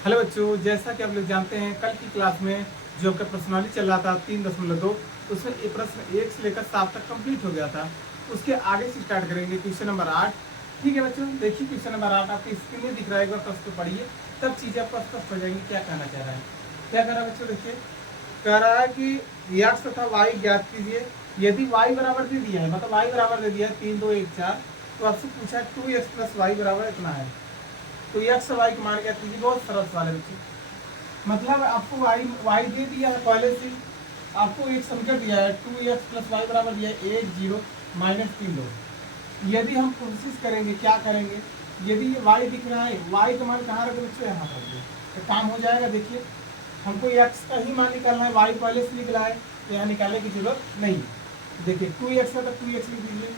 Hello बच्चों, जैसा कि आप लोग जानते हैं कल की क्लास में जो आपका प्रश्नावली चल रहा था 3.2, उसमें ये प्रश्न 1 से लेकर 7 तक कंप्लीट हो गया था। उसके आगे से स्टार्ट करेंगे क्वेश्चन नंबर 8। ठीक है बच्चों, देखिए क्वेश्चन नंबर 8 आपकी स्क्रीन में दिख रहा है, एक बार प्रश्न पढ़िए, तब चीज़ें आपको स्पष्ट हो जाएंगी क्या कहना चाह रहा है। क्या कह रहा है बच्चों, देखिए कह रहा है कि x तथा y ज्ञात कीजिए। यदि y बराबर दे दिया है, मतलब y बराबर दे दिया है 3, 2, 1, 4, तो आपसे पूछा है 2x प्लस वाई बराबर इतना है, तो x वाई का मान ज्ञात कीजिए। बहुत सरल सवाल है बच्चों, मतलब आपको y दे दिया है पहले से, आपको एक समीकरण दिया है 2x प्लस वाई बराबर दिया है 1, 0, -3, 2। यदि हम कोशिश करेंगे, क्या करेंगे, यदि ये y दिख रहा है, y का मान कहाँ रखे बच्चों, यहाँ रख दो, तो काम हो जाएगा। देखिए हमको x का ही मान निकालना है, y पहले से निकला है तो यहाँ निकालने की जरूरत नहीं। देखिए 2x है तो 2x लिख दीजिए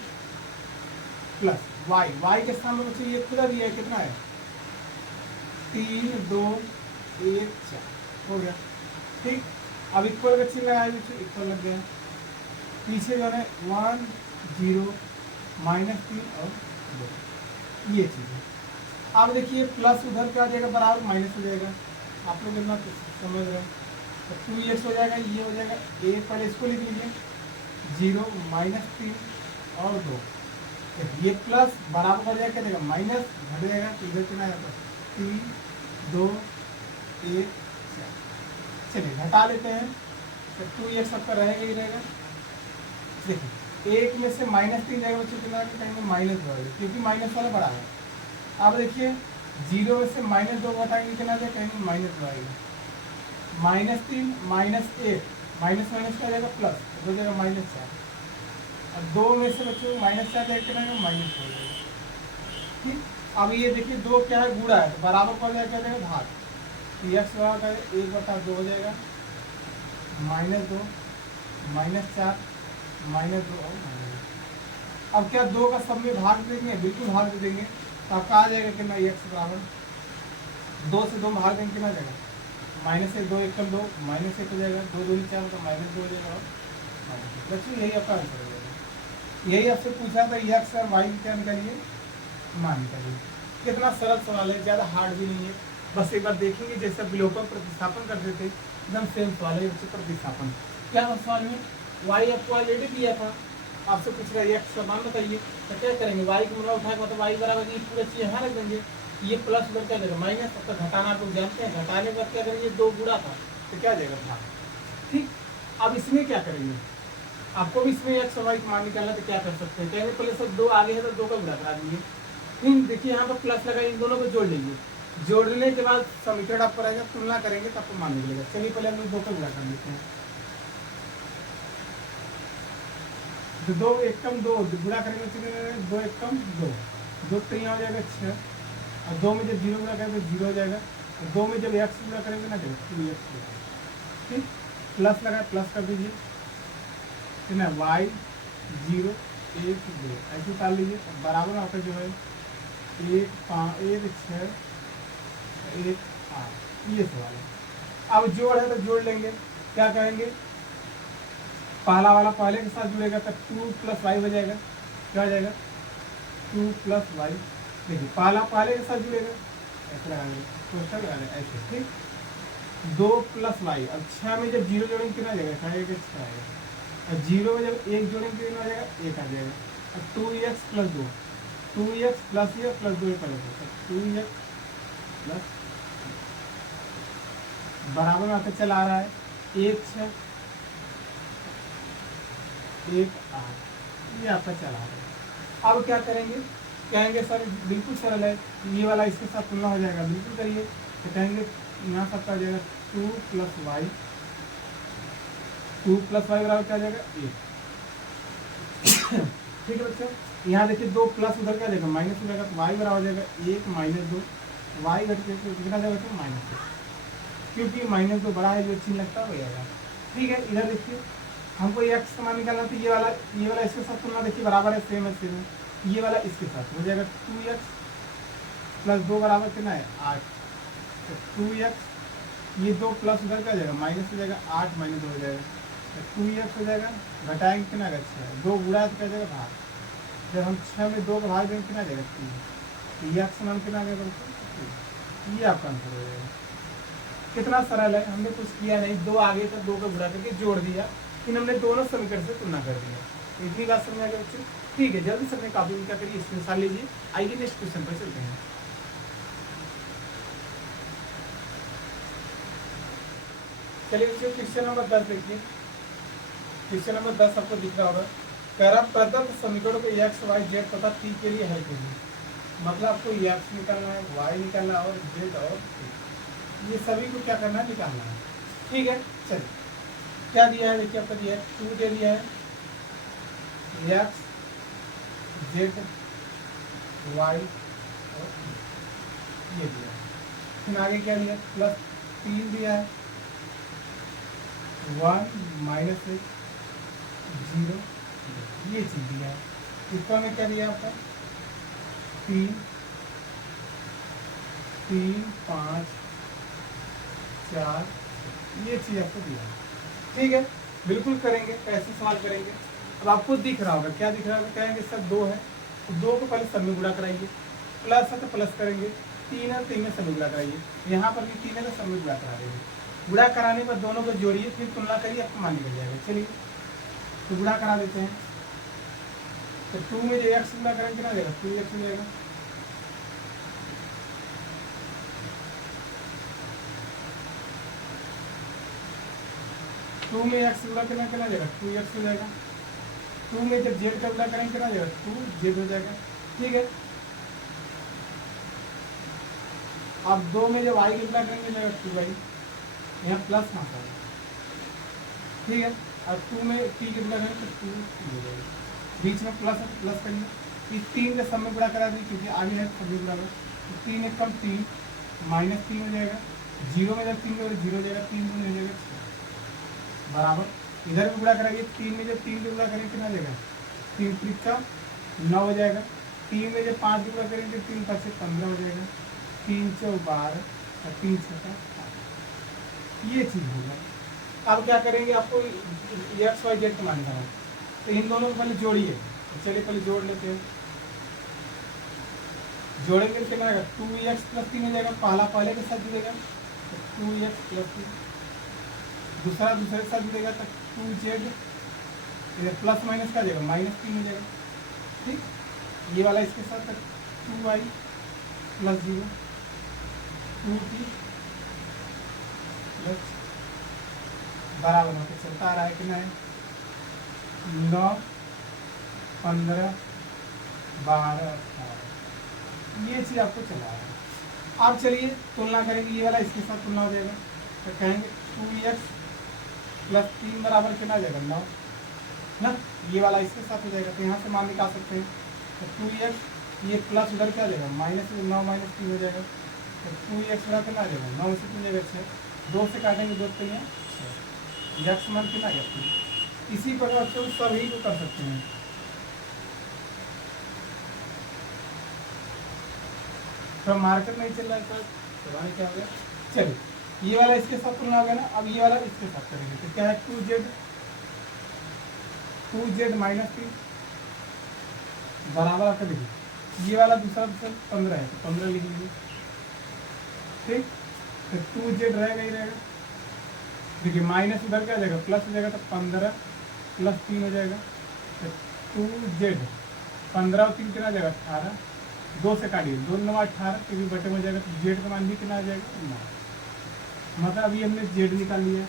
प्लस y के स्थान में बच्चों ये खुदा दिया है, कितना है 3, 2, 1, 4 हो गया। ठीक, अब इक्वल का चिन्ह लगाया, इक्वल लग गया। पीछे जो है 1, 0, -3 और 2, ये चीज़ है। अब देखिए प्लस उधर क्या आ जाएगा, बराबर माइनस हो जाएगा। आप लोग इतना समझ रहे हैं, तो 2x हो जाएगा, ये हो जाएगा, एक पहले इसको लिख लीजिए 0, -3 और 2। ये प्लस बराबर हो जाएगा, क्या देगा माइनस, घट जाएगा, तो इधर कितना है 3, 2, 1, 4। चलिए घटा लेते हैं, तो 2x आपका रहेगा ही रहेगा। देखिए एक में से -3 जाएगा बच्चों, कितना कहेंगे माइनस बढ़ेगा, क्योंकि माइनस वाला बड़ा है। अब देखिए 0 में से -2 घटाएंगे, कितना जाएगा, कहेंगे माइनस बढ़ेगा। -3, -1, माइनस माइनस क्या जाएगा प्लस, हो जाएगा -4। और 2 में से बच्चों -4 जाएगा, कितना जाएगा माइनस हो जाएगा। ठीक, अब ये देखिए 2 क्या है, गुणा है, तो बराबर पड़ जाएगा, क्या जाएगा भाग, तो x बराबर 1/2 हो जाएगा, -2, -4, -2 और -2। अब क्या 2 का सब में भाग देंगे, बिल्कुल भाग दे देंगे, तो आपका आ जाएगा कितना x बराबर 2 से 2 भाग देंगे, कितना जाएगा -1, 2 1 2, -1 हो जाएगा, 2 2 4 मतलब -2 हो जाएगा। और बच्चों यही आपका आंसर हो जाएगा। यही आपसे पूछा था x और y क्या निकालिए, मान निकालिए। कितना सरल सवाल है, ज़्यादा हार्ड भी नहीं है। बस एक बार देखेंगे, जैसे विलोपन प्रतिस्थापन करते थे एकदम सेम सवाल है। बच्चे प्रतिस्थापन क्या है सवाल में, y आपको ऑलरेडी दिया था, आपसे पूछ रहा है x का मान बताइए, तो क्या करेंगे, y का मतलब उठाएगा तो y बराबर ये पूरा चीज़ यहाँ रख देंगे, ये प्लस उधर क्या जाएगा माइनस, अब तक घटाना आप लोग जानते हैं, घटाने के बाद क्या करेंगे, 2 गुणा था तो क्या जाएगा भाग। ठीक, अब इसमें क्या करेंगे, आपको भी इसमें x और y का मान निकालना, तो क्या कर सकते हैं, कहेंगे पहले सब 2 आगे है तो 2 का गुणा करा दीजिए। फिर देखिए यहाँ पर प्लस लगा, इन दोनों को जोड़ लेंगे, जोड़ने के बाद समीकरण आपको रहेगा, तुलना करेंगे तो आपको मान निकलेगा। चलिए पहले हम लोग 2 का गुणा कर लेते हैं, तो 2 एकम 2 गुणा करेंगे, 2 एकम 2, 2 तो यहाँ हो जाएगा 6, और 2 में जब 0 गुणा करेंगे तो 0 हो जाएगा, और 2 में जब x गुणा करेंगे ना जाएगा 2x। ठीक, प्लस लगा, प्लस कर दीजिए, कितना y 0, 1, 2 ऐसे उतार लीजिए, बराबर आपका जो है 1, 5, 1, 6, 1, 8, ये सवाल है। अब जोड़ है तो जोड़ लेंगे, क्या कहेंगे, पहला वाला पहले के साथ जुड़ेगा तो 2 + y हो जाएगा, क्या हो जाएगा 2 + y। देखिए पहला पहले के साथ जुड़ेगा, ऐसे लगाएंगे, क्वेश्चन लगाएंगे ऐसे। ठीक, 2 + y, अब 6 में जब 0 जोड़ेंगे कितना जाएगा, 6 आएगा, और 0 में जब 1 जोड़ेंगे कितना आ जाएगा, 1 आ जाएगा। और 2x + 2, 2x + ये + 2 पड़ेगा, 2x + बराबर में आपका चला आ रहा है 1, 6, 1, 8, ये आपका चला रहा है। अब क्या करेंगे, कहेंगे सर बिल्कुल सरल है, ये वाला इसके साथ तुलना हो जाएगा, बिल्कुल करिए, तो कहेंगे यहाँ सबका हो जाएगा 2 + y, 2 + y बराबर क्या हो जाएगा 1। ठीक है बच्चों, यहाँ देखिए 2 प्लस उधर क्या जाएगा माइनस हो जाएगा, तो y बराबर हो जाएगा 1 - 2, y घट के कितना जाएगा तो -1, क्योंकि -2 बड़ा है, जो चिन्ह लगता है वही आएगा। ठीक है, इधर देखिए हमको x का मान निकालना, तो ये वाला इसके साथ तुलना देखिए बराबर है, सेम है, सेम है, ये वाला इसके साथ हो जाएगा 2x + 2 बराबर कितना है 8, तो 2x, ये 2 प्लस उधर क्या जाएगा माइनस हो जाएगा, 8 - 2 हो जाएगा, तो 2x हो जाएगा, घटाएंगे कितना आएगा 6, 2 गुणा तो क्या जाएगा भाग, जब हम 6 में 2 का भाग देंगे कितना जाएगा 3, तो ये x मान कितना आ जाएगा, ये आपका आंसर हो जाएगा। कितना सरल है, हमने कुछ किया नहीं, दो आगे का दो का गुणा करके जोड़ दिया, फिर हमने दोनों समीकरण से तुलना कर दिया। तो इतनी बात समझ आ गई बच्चों? ठीक है, जल्दी से अपने कॉपी में क्या करिए, स्क्रीनशॉट लीजिए। आइए नेक्स्ट क्वेश्चन पर चलते हैं। चलिए बच्चों क्वेश्चन नंबर 10 देखिए। क्वेश्चन नंबर 10 आपको दिख रहा होगा। कह रहा प्रदत्त समीकरणों को एक्स वाई जेड तथा टी के लिए हल कीजिए। मतलब आपको एक्स निकालना है, वाई निकालना है और जेड और टी, ये सभी को क्या करना है, निकालना है। ठीक है, चलिए क्या दिया है देखिए, आपका दिया है 2 दे दिया है, एक्स जेड वाई और ये दिया है। फिर आगे क्या दिया, प्लस 3 दिया है, 1 माइनस 1 0, ये चीज दिया है। इसका में क्या दिया आपका 3 3 5 4, ये चीज आपको दिया है। ठीक है, बिल्कुल करेंगे, कैसे सवाल करेंगे। अब आपको दिख रहा होगा, क्या दिख रहा होगा, कहेंगे सर 2 है तो 2 को पहले सब में गुणा कराइए, प्लस है तो प्लस करेंगे, 3 है 3 में सब में गुणा कराइए, यहाँ पर भी 3 है तो सब में गुणा करा देंगे। गुणा कराने पर दोनों को जोड़िए, फिर तुलना करिए, आपको मान निकल जाएगा। चलिए तो गुणा करा देते हैं। तो 2 में जो एक्स गुणा करेंगे कितना देगा, 2x हो जाएगा। टू में एक्स गुणा करना कितना जाएगा, 2x हो जाएगा। 2 में जब जेड का गुणा करेंगे कितना जाएगा, 2z हो जाएगा। ठीक है, अब 2 में जब y का गुणा करेंगे जाएगा 2y, यहाँ प्लस ना था। ठीक है, अब 2 में t का गुणा करेंगे तो 2 हो जाएगा, बीच में प्लस है तो प्लस करिए। इस 3 के सब में गुणा करा दी क्योंकि आगे है सब में गुणा करो, तो 3 एक कम 3 माइनस 3 हो जाएगा, 0 में जब 3 का 0 हो जाएगा, 3 हो जाएगा 6 बराबर। इधर भी गुणा कराइए, 3 में जब 3 गुणा करेंगे कितना जाएगा, 3 3 का 9 हो जाएगा। 3 में जब 5 गुणा करेंगे 3 5 से 15 हो जाएगा, 3 4 12 और 3 6 ये चीज़ होगा। अब क्या करेंगे, आपको एक्स वाई जेड का मान निकालना है, तो इन दोनों को पहले जोड़िए। चलिए पहले जोड़ लेते हैं। जोड़ेंगे तो कितना आएगा, 2x प्लस 3 हो जाएगा, पहला पहले के साथ जुड़ेगा तो 2x प्लस 3, दूसरा दूसरे के साथ जुड़ेगा तो 2z, इधर प्लस माइनस का जाएगा माइनस 3 हो जाएगा। ठीक, ये वाला इसके साथ 2y प्लस 0, 2t प्लस बराबर होकर चलता आ रहा है, कितना है 9 15 12 18, ये चीज़ आपको चला रहा है। अब चलिए तुलना करेंगे, ये वाला इसके साथ तुलना हो जाएगा, तो कहेंगे 2x प्लस 3 बराबर कितना आ जाएगा 9 ना, ये वाला इसके साथ हो जाएगा, तो यहाँ से मान निकाल सकते हैं। तो 2x ये प्लस उधर क्या आ जाएगा, माइनस 9 माइनस 3 हो जाएगा, तो 2x बराबर कितना आ जाएगा 9 से 3 जाएगा 6, 2 से काटेंगे 2 तो यहाँ 6, एक्स मान कितना आ जाता है। इसी प्रकार से सभी को कर सकते हैं। तो मार्केट नहीं चल रहा है सर, सवाल क्या हो गया। चलिए ये वाला इसके साथ तुलना हो गया ना, अब ये वाला इसके साथ करेंगे, तो क्या है 2z माइनस 3 बराबर आपका देखिए, ये वाला दूसरा 15 है तो 15 लिख लीजिए। ठीक, तो 2z रहेगा ही रहेगा, देखिए माइनस उधर क्या हो जाएगा प्लस हो जाएगा, तो 15 प्लस 3 हो जाएगा, तो 2z 15 और 3 कितना आ जाएगा 18, 2 से काटिए 2 9 18 के भी बटे हो जाएगा, तो जेड का मान भी कितना आ जाएगा 9, मतलब अभी हमने जेड निकाल लिया।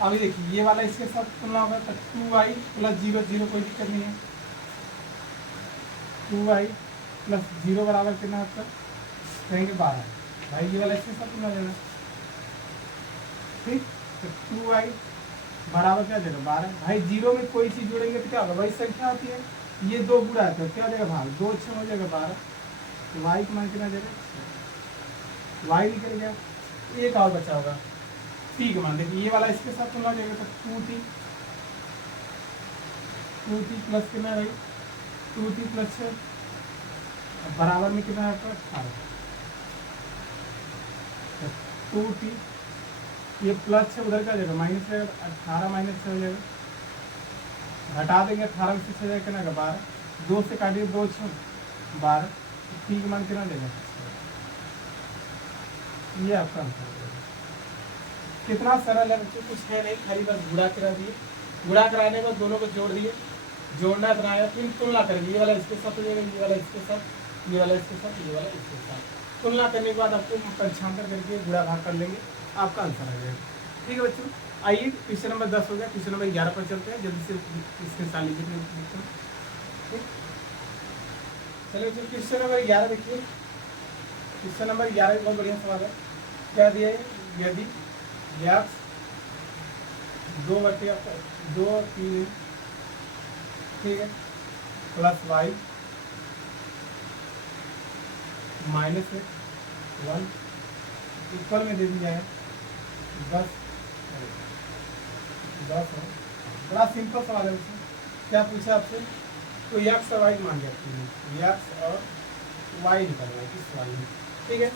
अभी देखिए ये वाला इसके साथ तुलना होगा, तो 2y प्लस 0 0 कोई दिक्कत नहीं है, 2y प्लस 0 बराबर कितना आपका कहेंगे 12, भाई ये वाला इसके साथ तुलना हो जाएगा। ठीक, तो 2y बराबर क्या देगा 12, भाई 0 में कोई चीज़ जोड़ेंगे तो क्या होगा, वही संख्या होती है, ये 2 गुणा है तो क्या हो जाएगा भाग, 2 6 हो जाएगा 12, तो y का मान कितना जाएगा, y निकल गया। एक और बचा होगा t का मान, देखिए ये वाला इसके साथ तुलना हो जाएगा, तो 2t प्लस कितना भाई 2t प्लस 6 बराबर में कितना है आपका 18, 2t ये प्लस 6 उधर क्या जाएगा माइनस है, 18 माइनस 6 हो जाएगा, घटा देंगे 18 में 6 हो जाएगा कितना का 12, 2 से काटिए 2 6 12, टी का मान कितना देगा, ये आपका आंसर हो जाएगा। कितना सरल है बच्चों, कुछ है नहीं, खाली बस गुणा करा दिए, गुणा कराने के बाद दोनों को जोड़ दिए, जोड़ना बनाया, फिर तुलना करेंगे, ये वाला इसके साथ हो जाएगा, ये वाला इसके साथ, ये वाला इसके साथ, ये वाला इसके साथ, तुलना करने के बाद आपको पंचांतर करके गुणा भाग कर लेंगे, आपका आंसर आ जाएगा। ठीक है बच्चों, आइए क्वेश्चन नंबर 10 हो गया, क्वेश्चन नंबर 11 पर चलते हैं, जल्दी से इसके साथ लिखिए। ठीक, चलिए बच्चों क्वेश्चन नंबर 11 देखिए, क्वेश्चन नंबर 11 बहुत बढ़िया सवाल है। क्या दिया है, यदि x 2/3, ठीक है, प्लस y माइनस 1 इक्वल में दे दिया है 10 है। बड़ा सिंपल सवाल है उसमें, क्या पूछा आपसे, तो x और y मान गया, x और y निकलना है इस वाले में। ठीक है,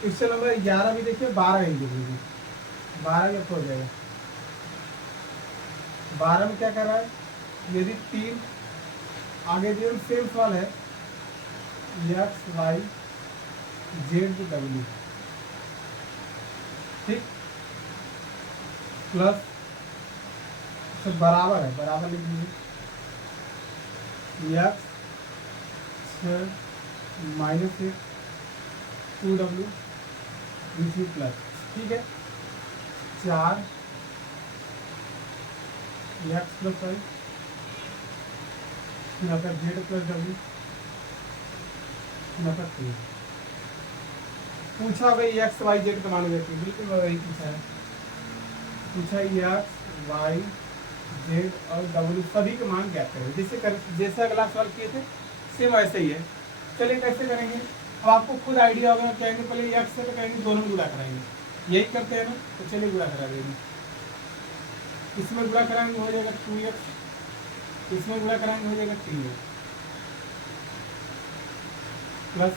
क्वेश्चन नंबर 11 भी देखिए, 12 ही देखिए, 12 में हो जाएगा। 12 में क्या कर रहा है, यदि 3 आगे जो सेम सवाल है, x y z w, ठीक, प्लस सब बराबर है, बराबर लिख लीजिए, x 6 minus 1 2w BC plus, ठीक है, 4 x प्लस y, यहाँ पर z प्लस w, यहाँ पर 3। पूछा भाई x y z का मान देती है, बिल्कुल वही पूछा है, पूछा x y z और w सभी के मान ज्ञात करें, जैसे अगला सवाल किए थे सेम वैसे ही है। चलिए कैसे करेंगे, अब आपको खुद आइडिया होगा, कहेंगे पहले x से तो कहेंगे दोनों में गुणा कराएंगे, यही करते हैं ना, तो चलिए गुणा करा देंगे, इसमें गुणा कराएंगे हो जाएगा 2x, इसमें गुणा कराएंगे हो जाएगा 3x, प्लस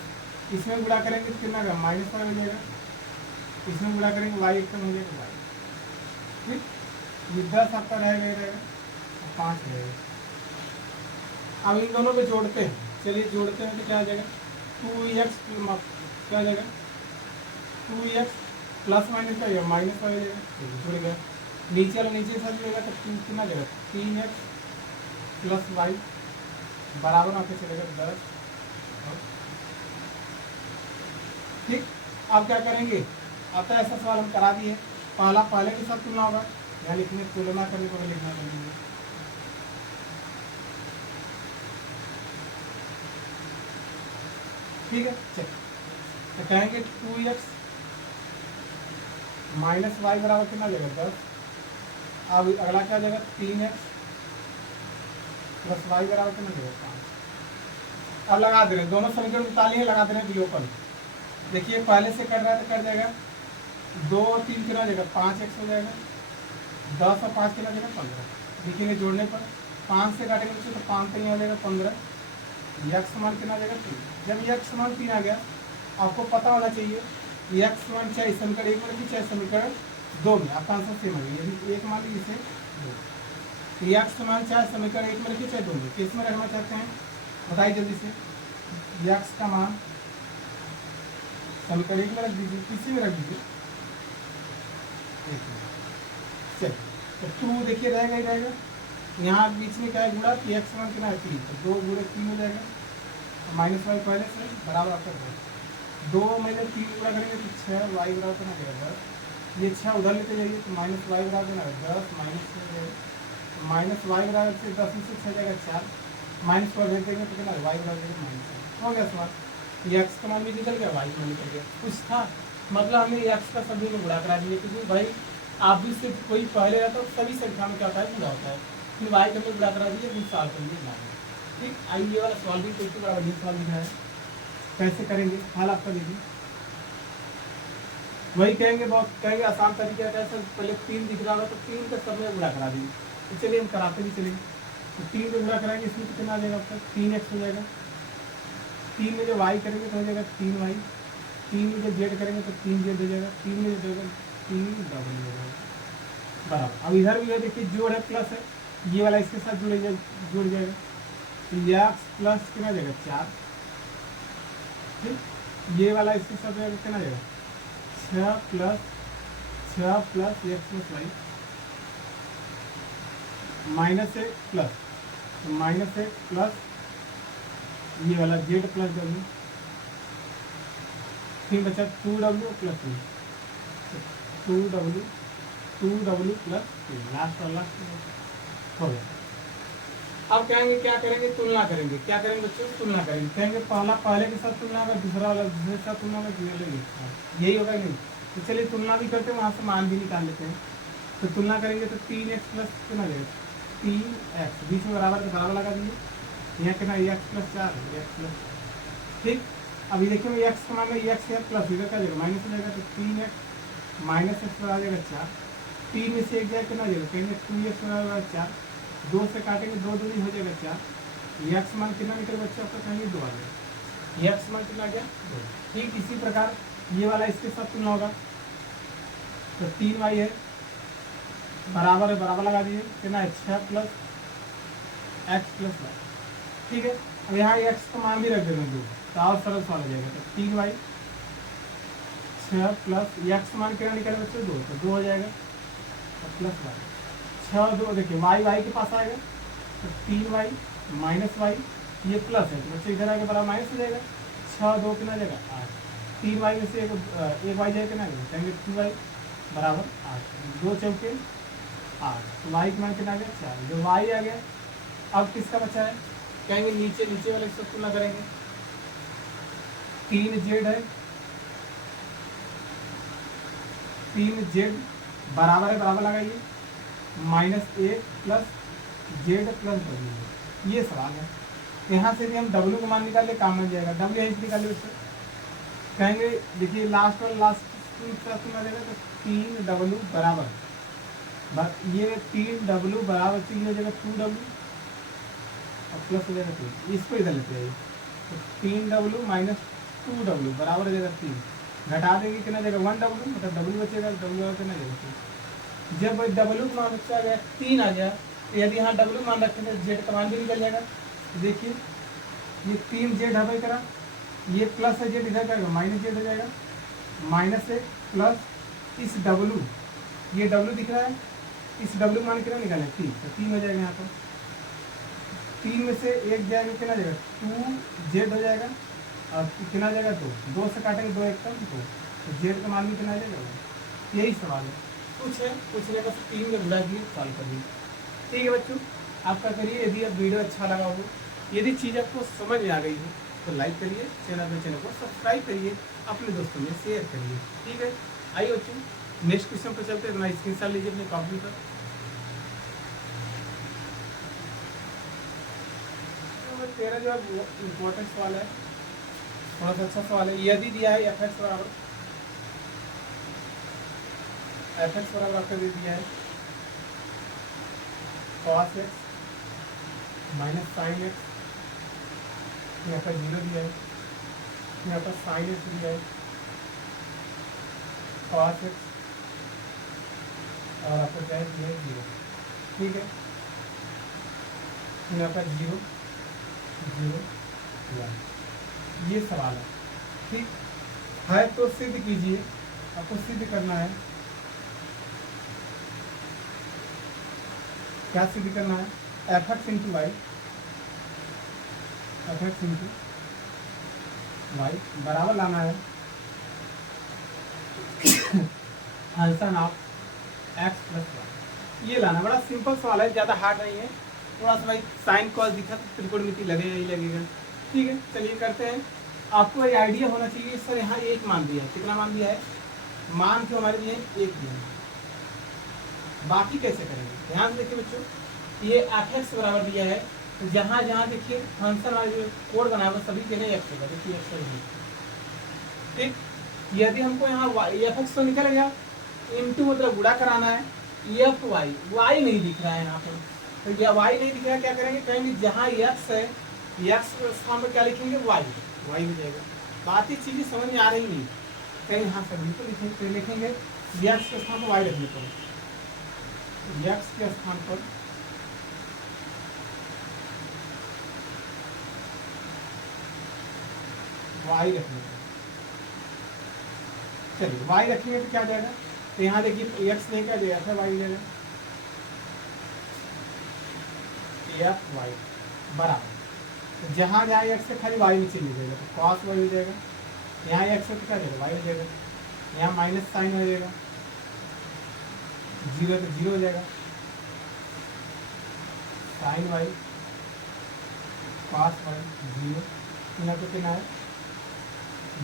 इसमें गुणा करेंगे तो कितना का माइनस वाला हो जाएगा, इसमें गुणा करेंगे y एक कम हो जाएगा y, ठीक, ये 10 आपका रहेगा, ये रहेगा 5 रहेगा। अब इन दोनों को जोड़ते हैं, चलिए जोड़ते हैं तो क्या आ जाएगा, 2x क्या आ जाएगा, 2x प्लस माइनस का या माइनस का हो जाएगा, जुड़ गया, नीचे वाला नीचे साथ जुड़ेगा तो कितना जाएगा, 3x प्लस y बराबर आके चलेगा 10। ठीक, अब क्या करेंगे, आता ऐसा सवाल हम करा दिए, पहले के साथ तुलना होगा, यहाँ लिखने तुलना करने को लिखना पड़ेगा, ठीक है। चल तो कहेंगे 2x माइनस वाई बराबर कितना जाएगा 10, अब अगला क्या जाएगा 3x प्लस वाई बराबर कितना जाएगा 5। अब लगा दे रहे हैं दोनों समीकरण निकालिए, हैं, लगा दे रहे हैं विलोपन, देखिए पहले से कट रहा है तो कट जाएगा, 2 और 3 कितना जाएगा 5x हो जाएगा, 10 और 5 कितना जाएगा 15, देखिए जोड़ने पर 5 से काटेंगे तो 5 तो यहाँ जाएगा 15, x समान कितना जाएगा 3। जब x समान 3 आ गया, आपको पता होना चाहिए x समान चाहे समीकरण 1 में रखिए चाहे समीकरण 2 में, आपका आंसर सेम है, यदि 1 मान लीजिए इसे 2, तो x समान चाहे समीकरण 1 में रखिए चाहे 2 में, किस में रखना चाहते हैं बताइए जल्दी से, x का मान समीकरण 1 में रख दीजिए, किसी में रख दीजिए, चलिए तो 2 देखिए रहेगा ही रहेगा, यहाँ बीच में क्या है गुणा, कि x मान कितना है 3, तो 2 गुणे 3 हो जाएगा, माइनस वाई पहले से बराबर आपका 2 में 3 गुणा करेंगे तो 6 वाई बराबर कितना जाएगा 10, ये 6 उधर लेते जाइए तो माइनस वाई बराबर कितना है 10, माइनस वाई बराबर से 10 में से 6 जाएगा 4, माइनस पर भेज देंगे तो कितना वाई बराबर जाएगा माइनस, हो गया सवाल, एक्स का मान भी निकल गया, वाई का मान निकल गया, कुछ था मतलब हमने एक्स का सभी में गुणा करा दिया, क्योंकि भाई आप भी सिर्फ कोई पहले रहता है सभी संख्या में क्या होता है गुणा होता है, फिर वाई का में गुणा करा दिए, फिर साल का भी गुणा। ठीक, आइए ये वाला सवाल भी कोई बड़ा बढ़िया सवाल दिखा है, कैसे करेंगे हाल आपका देखिए, वही कहेंगे बहुत कहेंगे आसान तरीका है, सर पहले 3 दिख रहा होगा तो 3 का सब में गुणा करा देंगे, तो चलिए हम कराते भी चलेंगे, तो 3 को गुणा कराएंगे इसमें तो कितना आ जाएगा आपका 3x हो जाएगा, 3 में जो y करेंगे तो हो जाएगा 3y, 3 में जो z करेंगे तो 3z हो जाएगा, 3 में जो 3 डबल हो जाएगा बराबर। अब इधर भी है देखिए जोड़ है प्लस है, ये वाला इसके साथ जुड़ जाएगा, तो x प्लस कितना जाएगा 4, ठीक, ये वाला इसके साथ कितना जाएगा 6 plus 6 plus x plus y minus एक प्लस माइनस एक प्लस ये वाला जेड प्लस डब्ल्यू, फिर बचा 2w प्लस टू डब्ल्यू प्लस लास्ट वाला हो गया। अब कहेंगे क्या करेंगे, तुलना करेंगे। क्या करेंगे बच्चों, तुलना करेंगे। कहेंगे पहला पहले के साथ तुलना होगा, दूसरा वाला दूसरे के साथ तुलना होगा, यही होगा नहीं। तो चलिए तुलना भी करते हैं, वहाँ से मान भी निकाल लेते हैं। तो तुलना करेंगे तो 3x प्लस कितना जाएगा, 3x बीच में बराबर का बराबर लगा दीजिए, यहाँ कितना एक्स प्लस 4 एक्स प्लस। ठीक, अभी देखिए एक्स का मान में एक्स है प्लस इधर का जाएगा माइनस हो जाएगा, तो 3x माइनस एक्स बराबर आ जाएगा 4। 3 में से एक जाएगा कितना जाएगा, कहेंगे 2x बराबर 4, 2 से काटेंगे 2 दूनी हो जाएगा 4। एक्स मान कितना निकल बच्चा आपका, कहेंगे 2 आ जाएगा। एक्स मान कितना गया 2। ठीक इसी प्रकार ये वाला इसके साथ तुलना होगा, तो 3y है बराबर है, बराबर लगा दीजिए कितना है 6 प्लस एक्स प्लस वाई। ठीक है, अब यहाँ एक्स का मान भी रख देना 2, तो और सरल सवाल हो जाएगा। तो 3y 6 प्लस एक्स मान कितना निकले बच्चे 2, तो 2 हो जाएगा और प्लस वाई 6 2। देखिए वाई के पास आएगा, तो 3y माइनस वाई, ये प्लस है तो बच्चे इधर आके बराबर माइनस हो जाएगा। 6 2 कितना जाएगा 8, 3y में से एक वाई जाएगा कितना जाएगा, कहेंगे 2y बराबर 8, 2 चौके 8, तो वाई का मान कितना आ गया 4। जो वाई आ गया, अब किसका बचा है, कहेंगे नीचे वाले से तुलना करेंगे। 3z है, 3z बराबर है, बराबर लगाइए -1 प्लस जेड प्लस डब्ल्यू। ये सवाल है, यहाँ से भी हम डब्ल्यू का मान निकाल ले, काम बन जाएगा। डब्ल्यू यहीं से निकालिए उससे, कहेंगे देखिए लास्ट वाला लास्ट तुलना देगा, तो 3w बराबर ये 3w बराबर चीज हो जाएगा 2w और प्लस हो जाएगा 3। इसको इधर लेते हैं, तो 3w माइनस 2w बराबर हो जाएगा 3। घटा देंगे कितना जाएगा 1w, मतलब w बचेगा, w कितना जाएगा 3। जब w का मान बच्चा आ गया 3 आ गया, तो यदि यहाँ w मान रखें तो जेड का मान भी निकल जाएगा। तो देखिए ये 3z हमें करा, ये प्लस है जेड इधर जाएगा माइनस जेड हो जाएगा, माइनस है प्लस इस w, ये w दिख रहा है, इस w मान कितना निकालें 3, तो 3 हो जाएगा यहाँ पर। 3 में से एक जाएगा कितना जाएगा 2z हो जाएगा, और कितना जाएगा 2 से काटेंगे 2 एक कम 2, तो जेड का मान भी कितना जाएगा। यही सवाल है, कुछ है पूछने का 3 में बुला दिए सॉल्व कर दिए। ठीक है बच्चों, आपका करिए। यदि आप वीडियो अच्छा लगा हो, यदि चीज़ आपको समझ में आ गई हो तो लाइक करिए, चैनल को सब्सक्राइब करिए, अपने दोस्तों में शेयर करिए। ठीक है, आइए बच्चों नेक्स्ट क्वेश्चन पर चलते हैं। अपना स्क्रीनशॉट लीजिए अपने कॉपी पर। तेरा जो इम्पोर्टेंट सवाल है, थोड़ा सा अच्छा सवाल है। यदि दिया है एफ एक्स बराबर आपका दे दिया है cos x minus sine x, यहाँ पर 0 दिया है, यहाँ पर साइन एक्स दिया है, cos x और आपको क्या है 0। ठीक है, यहाँ पर 0 0 1, ये सवाल है। ठीक है, तो सिद्ध कीजिए, आपको सिद्ध करना है। क्या सिद्ध करना है, एफ एक्स इंटू वाई बराबर लाना है function of x plus y. ये लाना बड़ा सिंपल सवाल है, ज़्यादा हार्ड नहीं है। थोड़ा सा भाई साइन कॉस दिखा तो त्रिकोणमिति लगेगा ही लगेगा। ठीक है, चलिए करते हैं। आपको ये आइडिया होना चाहिए सर, यहाँ एक मान दिया है, कितना मान दिया है, मान क्यों हमारे दिए एक दिया है, बाकी कैसे करेंगे। ध्यान से देखिए बच्चों, ये एफ एक्स बराबर दिया है, तो जहाँ जहाँ देखिए फंक्शन वाला जो कोड बनाया हुआ सभी के लिए एक्स होगा। देखिए एक्स होगा। ठीक, यदि हमको यहाँ एफ एक्स तो निकल गया, इनटू मतलब गुणा कराना है, एफ वाई नहीं दिख रहा है यहाँ पर, तो यह वाई नहीं दिख रहा है, क्या करेंगे, कहेंगे जहाँ एक्स है एक्स स्थान पर क्या लिखेंगे वाई हो जाएगा। बात ही चीज़ें समझ में आ रही नहीं, कहीं यहाँ सभी को लिखेंगे एक्स के स्थान पर वाई रखने पर, एक्स के स्थान पर वाई रखने पर। चलिए वाई रखेंगे तो क्या जाएगा तो यहाँ देखिए एक्स नहीं क्या देगा, एफ वाई देगा, एफ वाई बराबर जहाँ जहाँ एक्स है खाली वाई में चेंज हो जाएगा, तो कॉस वाई हो जाएगा, यहाँ एक्स है तो क्या जाएगा वाई हो जाएगा, यहाँ माइनस साइन हो जाएगा, जीरो तो जीरो हो जाएगा, sine y cos y zero, यहाँ पे कितना है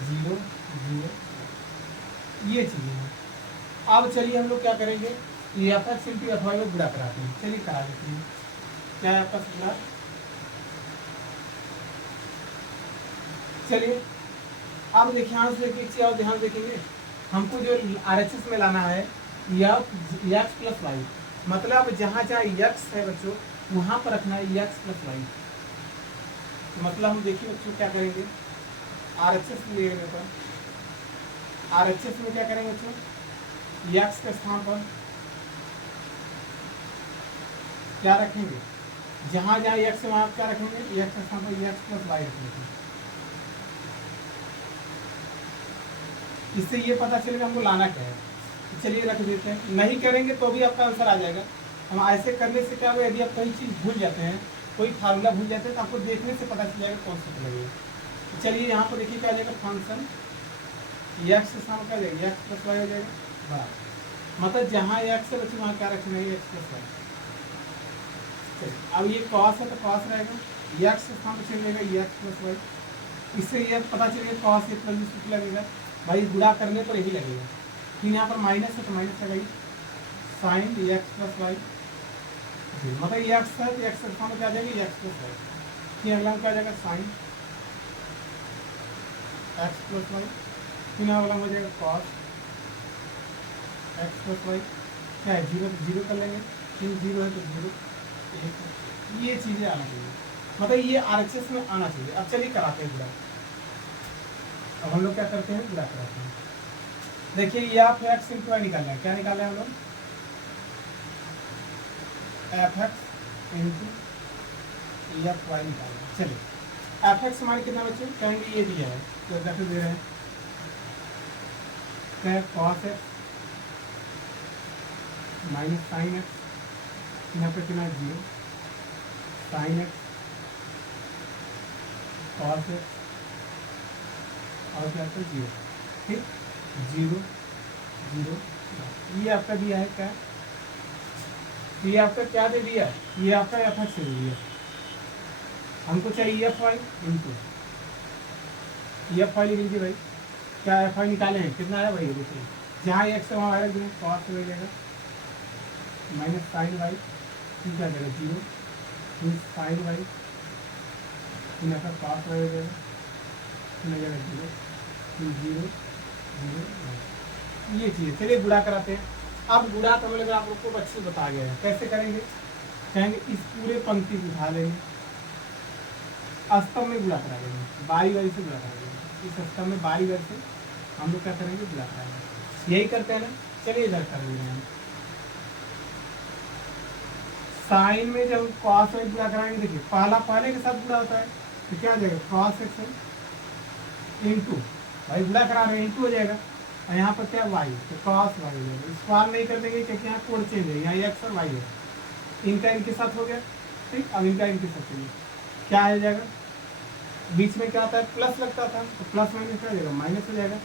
जीरो जीरो, ये चीज़ें हैं। अब चलिए हम लोग क्या करेंगे, ये f x into f y को गुणा कराते हैं, चलिए करा देते हैं। क्या है आपका गुणा, चलिए अब देखिए यहाँ से एक चीज और ध्यान देखेंगे, हमको जो RHS में लाना है एक्स प्लस वाई, मतलब जहाँ जहाँ एक्स है बच्चों वहाँ पर रखना है एक्स प्लस वाई। मतलब हम देखिए बच्चों क्या करेंगे, RHS लेने पर RHS में क्या करेंगे बच्चों, एक्स के स्थान पर क्या रखेंगे, जहाँ जहाँ एक्स है वहाँ क्या रखेंगे, एक्स के स्थान पर एक्स प्लस वाई रखेंगे। इससे ये पता चलेगा हमको लाना क्या है। चलिए रख देते हैं, नहीं करेंगे तो भी आपका आंसर आ जाएगा। हम ऐसे करने से क्या होगा, यदि आप कोई चीज़ भूल जाते हैं, कोई फार्मूला भूल जाते हैं, तो आपको देखने से पता चल जाएगा कौन सा लगेगा। तो चलिए यहाँ पर देखिए क्या आ जाएगा, फंक्शन एक्स के सामने क्या आ जाएगा, एक्स प्लस वाई हो जाएगा बराबर, मतलब जहाँ एक्स है बच्चे वहाँ क्या रखना है, एक्स प्लस वाई। अब ये कॉस है तो कॉस रहेगा, एक्स के स्थान पर चल जाएगा एक्स प्लस वाई। इससे ये पता चलेगा कॉस ए प्लस लगेगा भाई, गुणा करने पर यही लगेगा। फिर यहाँ पर माइनस है तो माइनस लगाइए, साइन एक्स प्लस वाई, मतलब एक्स है तो एक्स स्थान क्या आ जाएगी एक्स प्लस वाई। फिर अगला क्या आ जाएगा साइन एक्स प्लस वाई, फिर अगला हो जाएगा कॉस एक्स प्लस वाई, क्या है जीरो तो जीरो कर लेंगे, फिर जीरो है तो जीरो, ये चीज़ें आना चाहिए, मतलब ये RHS में आना चाहिए। अब चलिए कराते हैं गुणा। अब हम लोग क्या करते हैं, गुणा कराते हैं। देखिए ये आप एक्स इंटू वाई निकालना है, क्या निकालना है हम लोग, f x into f y निकालना है। चलिए एफ एक्स हमारे कितना बच्चे कहेंगे, ये दिया है तो रख दे रहे हैं, क्या है cos x minus sine x, यहाँ पे कितना है zero, sign x cos x और क्या है जीरो, ठीक जीरो जीरो, ये आपका दिया है क्या, ये आपका क्या दे दिया, ये आपका एफ एक्स दे दिया, हमको चाहिए f y into f y लिख लीजिए भाई, क्या एफ वाई निकाले हैं, कितना है भाई, देखिए जहाँ एक्स है वहाँ आएगा जो कॉस हो जाएगा माइनस साइन वाई, फिर क्या जाएगा जीरो, फिर साइन वाई, फिर आपका कॉस वाई हो जाएगा, फिर आ जाएगा जीरो, फिर जीरो जीरो, ये चीज़। चलिए गुणा कराते हैं। अब गुणा तो मतलब आप लोग को अच्छे से बता गया है कैसे करेंगे, कहेंगे इस पूरे पंक्ति को उठा लेंगे, स्तंभ में गुणा करा लेंगे, बारी बारी से गुणा करा लेंगे, इस स्तंभ में बारी बारी से हम लोग क्या करेंगे, गुणा कराएंगे, यही करते हैं ना। चलिए इधर कर लेंगे हम, साइन में जब कॉस वाई गुणा कराएंगे, देखिए पहले के साथ गुणा होता है तो क्या आ जाएगा, कॉस एक्स इंटू भाई गुणा करा रहे हैं इंटू हो जाएगा, और यहाँ पर क्या वाई तो कॉस वाई हो जाएगा, स्क्वायर नहीं कर देंगे क्योंकि यहाँ कोड चेंज है, यहाँ एक्स और वाई है, इनका इनके साथ हो गया, ठीक। अब इनका इनके साथ हो क्या आ जाएगा, बीच में क्या आता है प्लस लगता था तो प्लस माइनस क्या हो जाएगा, माइनस हो जाएगा,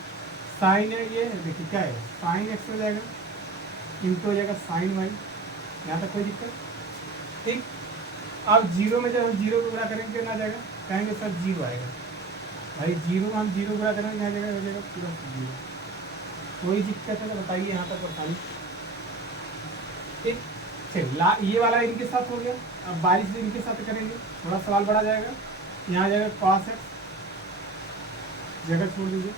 साइन है ये देखिए क्या है साइन एक्स हो जाएगा इंटू हो जाएगा साइन वाई, यहाँ तक कोई दिक्कत, ठीक। अब जीरो में जब हम जीरो को गुणा करेंगे कितना आ जाएगा, कहेंगे सर जीरो आएगा, भाई जीरो में हम जीरो गुणा करेंगे यहाँ जगह हो जाएगा प्लस जीरो, कोई दिक्कत है तो बताइए यहाँ तक बताइए, ठीक। चलिए ये वाला इनके साथ हो गया, अब बारिश भी इनके साथ करेंगे, थोड़ा सवाल बढ़ा जाएगा, यहाँ जाएगा कॉस एक्स जगह छोड़ दीजिए,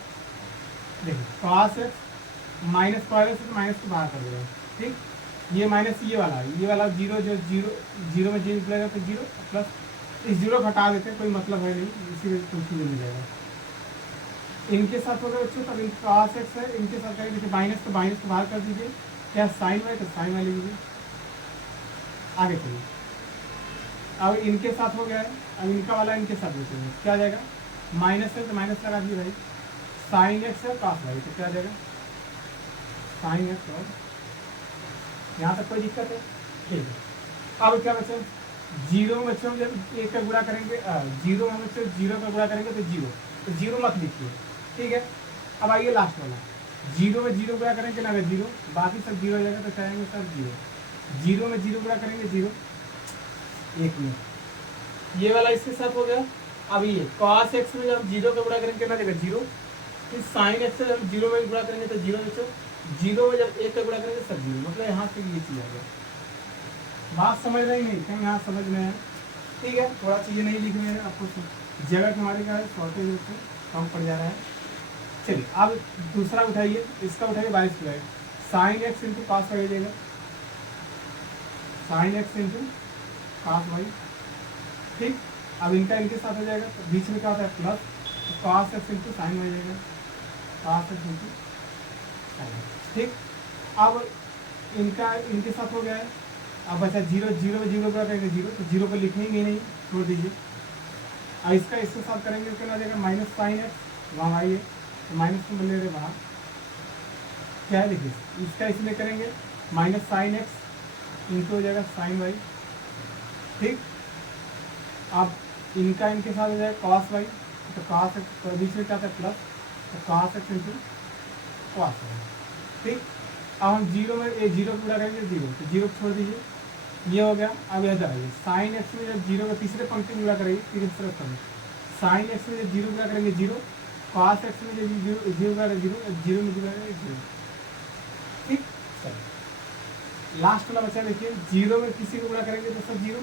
देखिए कॉस एक्स माइनस पहले से तो माइनस को बाहर कर देगा, ठीक। ये माइनस ये वाला जीरो जो जीरो में जीरो निकलेगा तो जीरो प्लस इस जीरो को हटा देते हैं, कोई मतलब है नहीं, इसी वजह से कंफ्यूजन हो जाएगा। इनके साथ होगा बच्चों, तब इनका कॉस एक्स है, इनके साथ करेंगे देखिए माइनस तो माइनस को बाहर कर दीजिए, क्या साइन वाई तो साइन वाई लीजिए, आगे चलिए। अब इनके साथ हो गया है, अब इनका वाला इनके साथ लेते हैं, क्या आ जाएगा माइनस है तो माइनस लगा दिए भाई, साइन एक्स है कॉस वाई तो क्या आ जाएगा साइन एक्स और यहाँ तक कोई दिक्कत है? ठीक है। अब क्या बच्चों, जीरो में बच्चों जब एक का गुणा करेंगे, जीरो में बच्चों जीरो का गुणा करेंगे तो जीरो मत लिखिए, ठीक है। अब आइए लास्ट वाला, जीरो में जीरो गुणा करेंगे ना, जीरो, बाकी सब जीरो हो जाएगा तो कहेंगे सर जीरो। जीरो में जीरो गुणा करेंगे जीरो, एक में ये वाला इसके साथ हो गया। अब ये cos x में जब जीरो का गुणा करेंगे कितना देगा? जीरो। फिर sin x से जब जीरो में गुणा करेंगे तो जीरो बच्चों, जीरो में जब एक का गुणा करेंगे सब जीरो, मतलब यहाँ से ये चीज़ आ गया। बात समझ रही नहीं? क्या यहाँ समझ में है? ठीक है, थोड़ा चीज़ें नहीं लिख रहे हैं आपको, जगह की हमारी क्या है, शॉर्टेज से कम पड़ जा रहा है। चलिए अब दूसरा उठाइए, इसका उठाइए 22 sine x into cos y हो जाएगा, sine x into cos y, ठीक। अब इनका इनके साथ हो जाएगा तो बीच में क्या होता है प्लस, तो cos x into sine y जाएगा, कॉस एक्स इंटू साइन, ठीक। अब इनका इनके साथ हो गया है। अब बचा जीरो, जीरो में जीरो क्या करेंगे जीरो, तो जीरो को लिखेंगे नहीं, छोड़ दीजिए। अब इसका इसके साथ करेंगे तो क्या हो जाएगा माइनस साइन एक्स, वहाँ आइए तो माइनस को ले रहे बाहर, क्या है देखिए, इसका इसमें करेंगे माइनस साइन एक्स इंटू हो जाएगा साइन वाई, ठीक। अब इनका इनके साथ हो जाएगा कॉस वाई, तो कॉस एक्स, तो बीच में क्या था प्लस, तो cos x into cos y, ठीक। अब हम जीरो में जीरो को गुणा करेंगे जीरो, तो जीरो छोड़ दीजिए, ये हो गया। अब इधर आइए, साइन एक्स में जब जीरो का तीसरे पंक्ति में गुणा करेंगे, तीसरे क्रम साइन एक्स में जब जीरो गुणा करेंगे जीरो, कॉस एक्स में जब जीरो जीरो गुणा जीरो, जीरो में गुणा करेंगे जीरो, ठीक। चलो लास्ट वाला बचा देखिए, जीरो में किसी को गुणा करेंगे तो सब जीरो,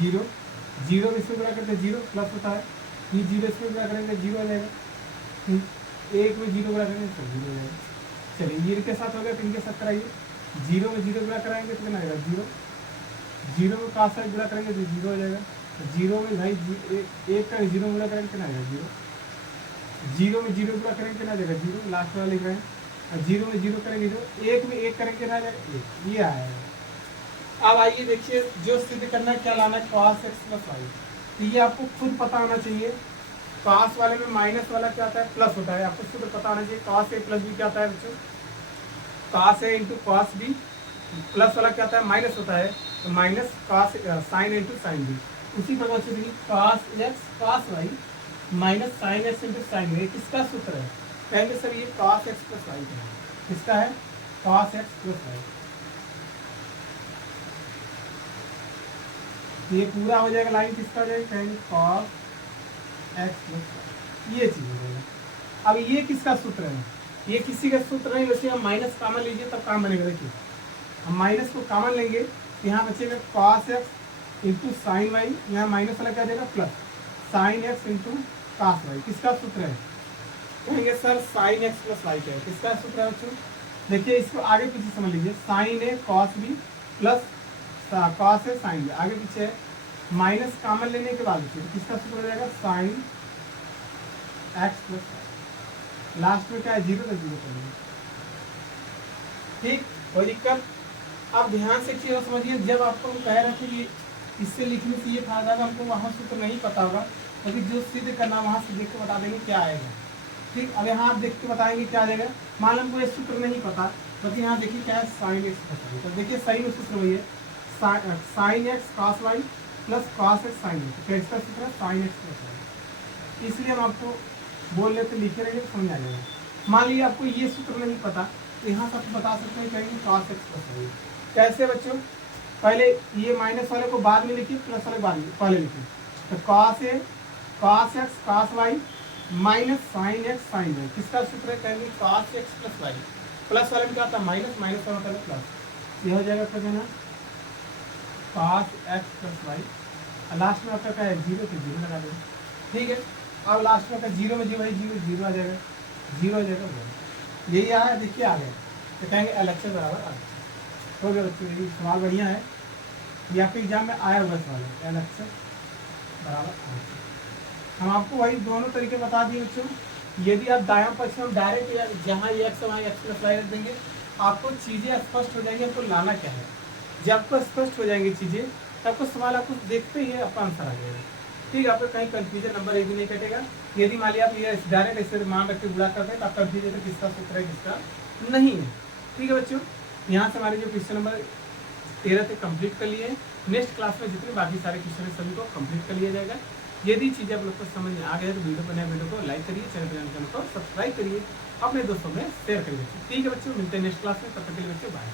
जीरो जीरो में इसमें गुणा करते जीरो प्लस होता है, ये जीरो इसमें गुणा करेंगे जीरो आ जाएगा, एक में जीरो गुणा करेंगे सब जीरो हो जाएगा। चलिए ये इनके साथ हो गया, तो इनके साथ कराइए, जीरो में जीरो गुणा कराएंगे तो कितना आएगा जीरो, जीरो में कॉस एक्स गुणा करेंगे तो जीरो हो जाएगा, तो जीरो में भाई एक का जीरो गुणा करेंगे कितना आएगा जीरो, जीरो में जीरो गुणा करेंगे कितना आएगा जीरो, लास्ट वाला लिख रहे हैं, और जीरो में जीरो करेंगे जीरो, एक में एक करेंगे कितना आएगा एक, ये आएगा। अब आइए देखिए, जो सिद्ध करना है क्या लाना है, cos x प्लस वाई, तो ये आपको खुद पता होना चाहिए। cos वाले में माइनस वाला क्या होता है प्लस होता है, आपको खुद पता होना चाहिए। cos a प्लस बी क्या होता है बच्चों, cos a into cos b, plus वाला क्या होता है माइनस होता है, तो minus cos sine into sine b. उसी प्रकार से देखिए cos x cos y minus sine x into sine b, किसका सूत्र है? कहेंगे सर ये cos x प्लस वाई का है, किसका है? cos x plus y. ये पूरा हो जाएगा, लाइन किसका हो जाएगा, कहेंगे cos x प्लस वाई, ये चीज हो जाएगा। अब ये किसका सूत्र है? ये किसी का सूत्र नहीं, बच्चे हम माइनस कॉमन लीजिए तब काम बनेगा। देखिए हम माइनस को कॉमन लेंगे तो यहाँ बचेगा cos x into sine y, यहाँ माइनस वाला क्या देगा plus sine x into cos y, किसका सूत्र है? कहेंगे sir sine x plus y का है, किसका सूत्र है बच्चों? देखिए इसको आगे पीछे समझ लीजिए, साइन ए कॉस बी प्लस कॉस है साइन बी, आगे पीछे माइनस कॉमन लेने के बाद किसका सूत्र हो जाएगा sine x plus y, last में क्या है जीरो, तो जीरो करेंगे, ठीक, कोई दिक्कत? अब ध्यान से चीज़ समझिए, जब आपको हम कह रहे थे कि इससे लिखने से ये फायदा है, हमको वहाँ सूत्र नहीं पता होगा, लेकिन जो सिद्ध करना वहाँ से देख के बता देंगे क्या आएगा, ठीक। अब यहाँ आप देख के बताएंगे क्या आ जाएगा, मान लो हमको ये सूत्र नहीं पता, बल्कि यहाँ देखिए क्या है साइन एक्स प्लस वाई, तो देखिए सही में सूत्र वही है sine x cos y plus cos x sine x, तो इसका सूत्र है साइन एक्स प्लस वाई। इसलिए हम आपको बोल लेते लिखे रहेंगे तो समझ आ जाएगा। मान लीजिए आपको ये सूत्र नहीं पता, तो यहाँ से आप बता सकते हैं कहेंगे कॉस एक्स प्लस वाई। कैसे बच्चों? पहले ये माइनस वाले को बाद में लिखिए, प्लस वाले बाद में पहले लिखिए, तो cos A cos X cos Y minus sine X sine Y, किसका सूत्र है? कहेंगे cos X plus Y, plus वाले में क्या आता है माइनस, माइनस वाला पहले प्लस, ये हो जाएगा क्या कहना cos x plus y, last में आपका क्या है जीरो, तो जीरो लगा देंगे, ठीक है। अब लास्ट में आपका जीरो में जीरो जीरो जीरो आ जाएगा, जीरो आ जाएगा, यही आया, देखिए आ गया, तो कहेंगे LHS बराबर आ हो गया बच्चों। ये सवाल बढ़िया है, ये आपके एग्जाम में आया हुआ सवाल है, LHS बराबर हम आपको वही दोनों तरीके बता दिए बच्चों। यदि आप दायां पक्ष में डायरेक्ट जहाँ ये एक्स वहाँ एक्स प्लस वाई रख देंगे, आपको चीज़ें स्पष्ट हो जाएंगी, आपको लाना क्या है। जब आपको स्पष्ट हो जाएंगी चीज़ें, तब आपको सवाल आपको देखते ही आपका आंसर आ जाएगा, ठीक है, आपका कहीं कंफ्यूजन नंबर एक भी नहीं कटेगा। यदि मान लिया आप ये डायरेक्ट ऐसे मान रख के गुणा करते हैं तो आप कंफ्यूजन किसका सूत्र है किसका नहीं है। ठीक है बच्चों, यहाँ से हमारे जो क्वेश्चन नंबर 13 थे कंप्लीट कर लिए। नेक्स्ट क्लास में जितने बाकी सारे क्वेश्चन है सभी को कंप्लीट कर लिया जाएगा। यदि चीज़ें आप लोग को समझ में आ गए तो वीडियो पर नए वीडियो को लाइक करिए, चैनल को सब्सक्राइब करिए, अपने दोस्तों में शेयर करिए। ठीक है बच्चों, मिलते हैं नेक्स्ट क्लास में, तब तक के लिए बच्चों बाय।